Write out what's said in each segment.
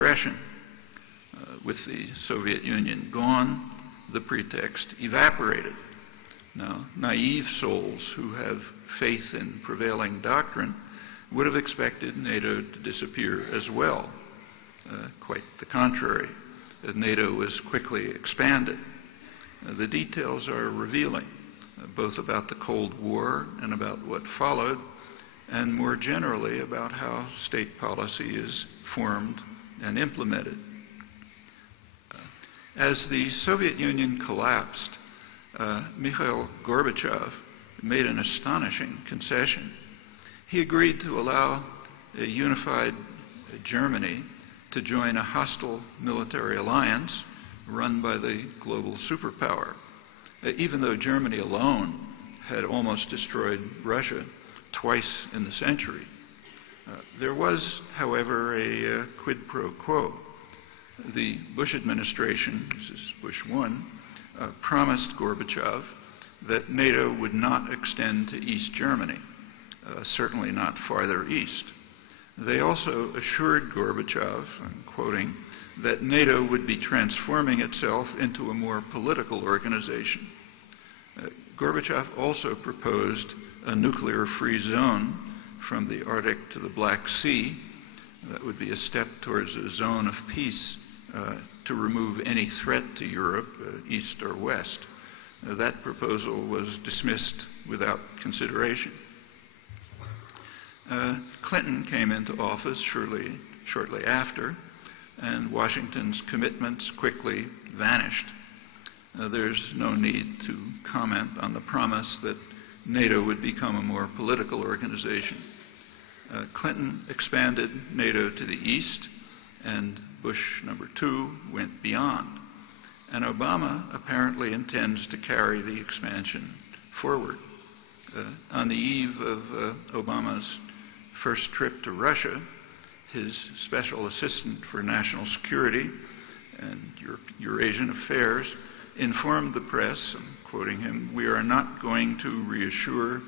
aggression. With the Soviet Union gone, the pretext evaporated. Now, naive souls who have faith in prevailing doctrine would have expected NATO to disappear as well. Quite the contrary. NATO was quickly expanded. The details are revealing, both about the Cold War and about what followed, and more generally about how state policy is formed and implemented. As the Soviet Union collapsed, Mikhail Gorbachev made an astonishing concession. He agreed to allow a unified Germany to join a hostile military alliance run by the global superpower, even though Germany alone had almost destroyed Russia twice in the century. There was, however, a quid pro quo. The Bush administration, this is Bush 1, promised Gorbachev that NATO would not extend to East Germany, certainly not farther east. They also assured Gorbachev, I'm quoting, that NATO would be transforming itself into a more political organization. Gorbachev also proposed a nuclear-free zone from the Arctic to the Black Sea. That would be a step towards a zone of peace to remove any threat to Europe, east or west. That proposal was dismissed without consideration. Clinton came into office shortly after, and Washington's commitments quickly vanished. There's no need to comment on the promise that NATO would become a more political organization. Clinton expanded NATO to the east, and Bush #2 went beyond. And Obama apparently intends to carry the expansion forward. On the eve of Obama's first trip to Russia, his special assistant for national security and Eurasian affairs informed the press, I'm quoting him, "We are not going to reassure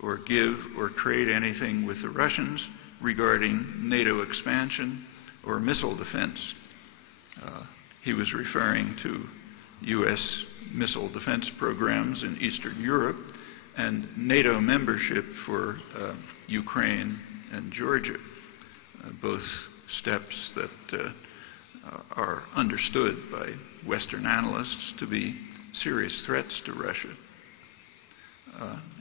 or give or trade anything with the Russians regarding NATO expansion or missile defense." He was referring to U.S. missile defense programs in Eastern Europe and NATO membership for Ukraine and Georgia, both steps that are understood by Western analysts to be serious threats to Russia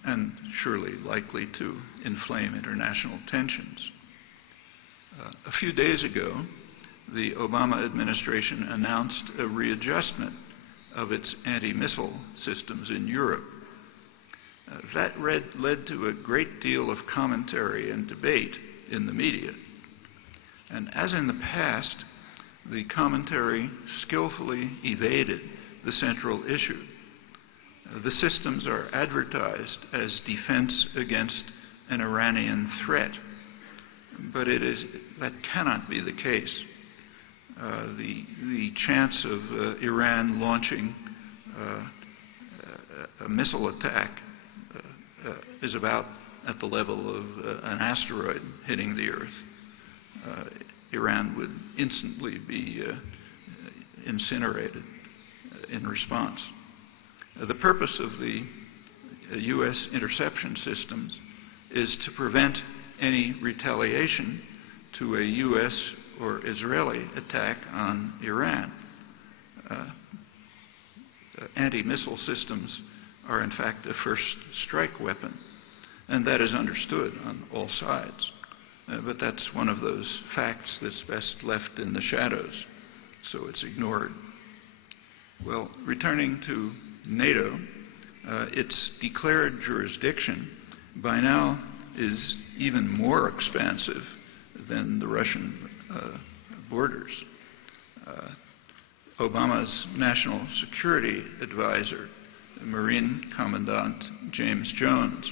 and surely likely to inflame international tensions. A few days ago, the Obama administration announced a readjustment of its anti-missile systems in Europe. That led to a great deal of commentary and debate in the media. And as in the past, the commentary skillfully evaded the central issue. The systems are advertised as defense against an Iranian threat, but that cannot be the case. The chance of Iran launching a missile attack is about at the level of an asteroid hitting the Earth. Iran would instantly be incinerated in response. The purpose of the U.S. interception systems is to prevent any retaliation to a U.S. or Israeli attack on Iran. Anti-missile systems are in fact a first strike weapon, and that is understood on all sides. But that's one of those facts that's best left in the shadows, so it's ignored. Well, returning to NATO, its declared jurisdiction by now is even more expansive than the Russian borders. Obama's national security advisor, Marine Commandant James Jones,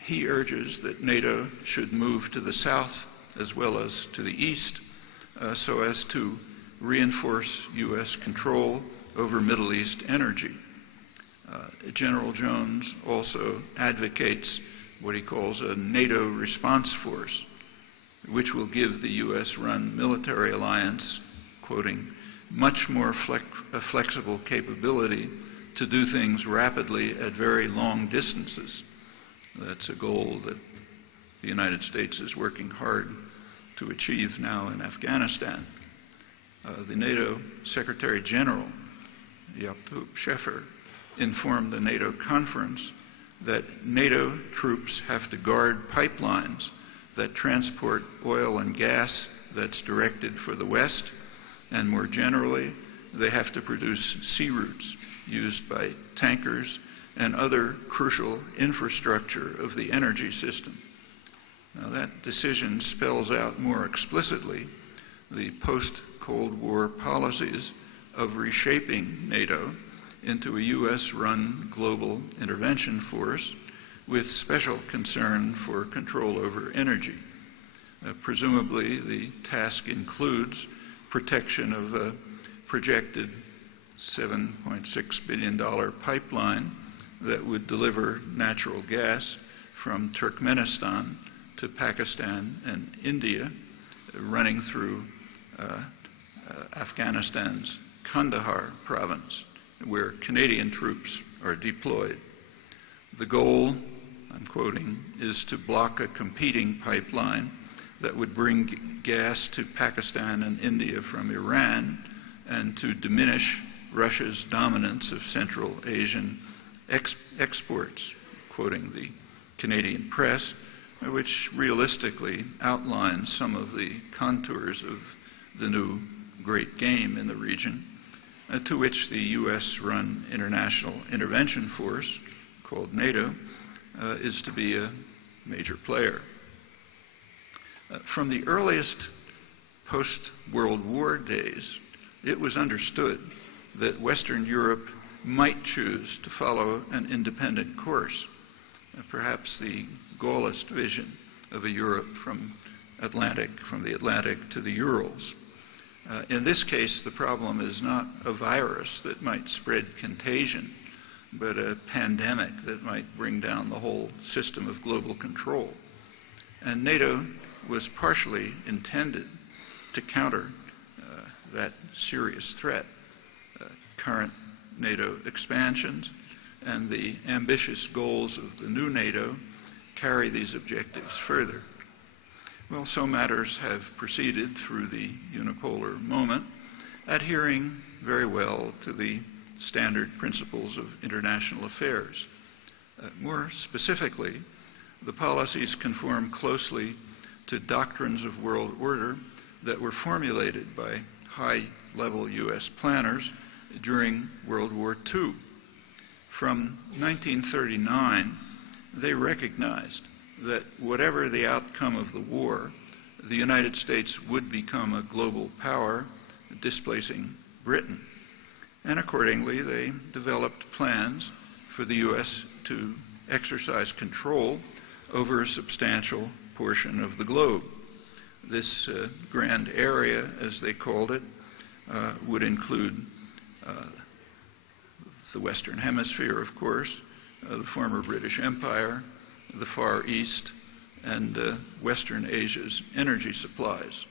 he urges that NATO should move to the south as well as to the east so as to reinforce U.S. control over Middle East energy. General Jones also advocates what he calls a NATO response force, which will give the U.S.-run military alliance, quoting, much more flexible capability to do things rapidly at very long distances. That's a goal that the United States is working hard to achieve now in Afghanistan. The NATO Secretary General, Jaap Scheffer, informed the NATO conference that NATO troops have to guard pipelines that transport oil and gas that's directed for the West, and more generally, they have to produce sea routes used by tankers and other crucial infrastructure of the energy system. Now, that decision spells out more explicitly the post-Cold War policies of reshaping NATO into a U.S.-run global intervention force with special concern for control over energy. Presumably, the task includes protection of a projected $7.6 billion pipeline that would deliver natural gas from Turkmenistan to Pakistan and India, running through Afghanistan's Kandahar province, where Canadian troops are deployed. The goal, I'm quoting, is to block a competing pipeline that would bring gas to Pakistan and India from Iran and to diminish Russia's dominance of Central Asian exports, quoting the Canadian press, which realistically outlines some of the contours of the new great game in the region, to which the U.S.-run international intervention force, called NATO, is to be a major player. From the earliest post-World War days, it was understood that Western Europe might choose to follow an independent course, perhaps the Gaullist vision of a Europe from the Atlantic to the Urals. In this case, the problem is not a virus that might spread contagion, but a pandemic that might bring down the whole system of global control. And NATO was partially intended to counter that serious threat. Current NATO expansions and the ambitious goals of the new NATO carry these objectives further. Well, so matters have proceeded through the unipolar moment, adhering very well to the standard principles of international affairs. More specifically, the policies conform closely to doctrines of world order that were formulated by high-level U.S. planners during World War II. From 1939, they recognized that whatever the outcome of the war, the United States would become a global power, displacing Britain. And accordingly, they developed plans for the U.S. to exercise control over a substantial portion of the globe. This grand area, as they called it, would include the Western Hemisphere, of course, the former British Empire, the Far East, and Western Asia's energy supplies.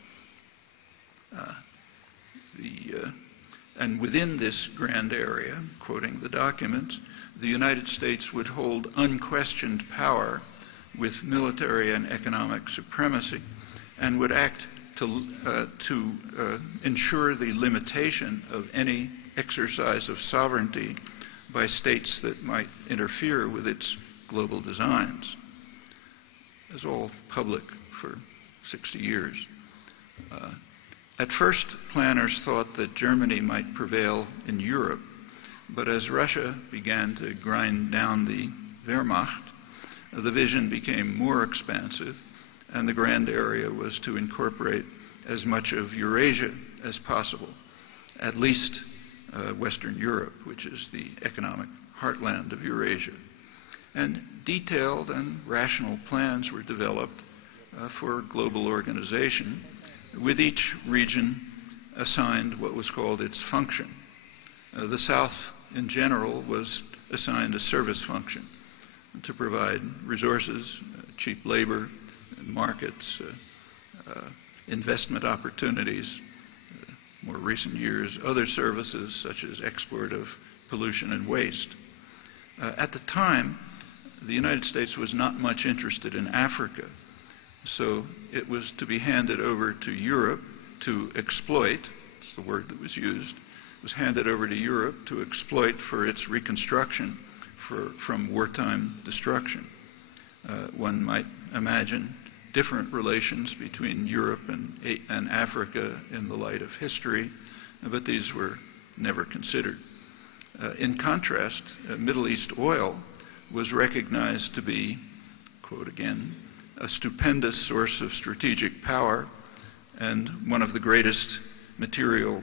And within this grand area, quoting the documents, the United States would hold unquestioned power with military and economic supremacy and would act to ensure the limitation of any exercise of sovereignty by states that might interfere with its global designs. It was all public for 60 years. At first, planners thought that Germany might prevail in Europe, but as Russia began to grind down the Wehrmacht, the vision became more expansive, and the grand area was to incorporate as much of Eurasia as possible, at least Western Europe, which is the economic heartland of Eurasia. And detailed and rational plans were developed for global organization, with each region assigned what was called its function. The South, in general, was assigned a service function to provide resources, cheap labor, markets, investment opportunities, more recent years, other services such as export of pollution and waste. At the time, the United States was not much interested in Africa, so it was to be handed over to Europe to exploit. That's the word that was used. It was handed over to Europe to exploit for its reconstruction from wartime destruction. One might imagine different relations between Europe and Africa in the light of history, but these were never considered. In contrast, Middle East oil was recognized to be, quote again, a stupendous source of strategic power and one of the greatest material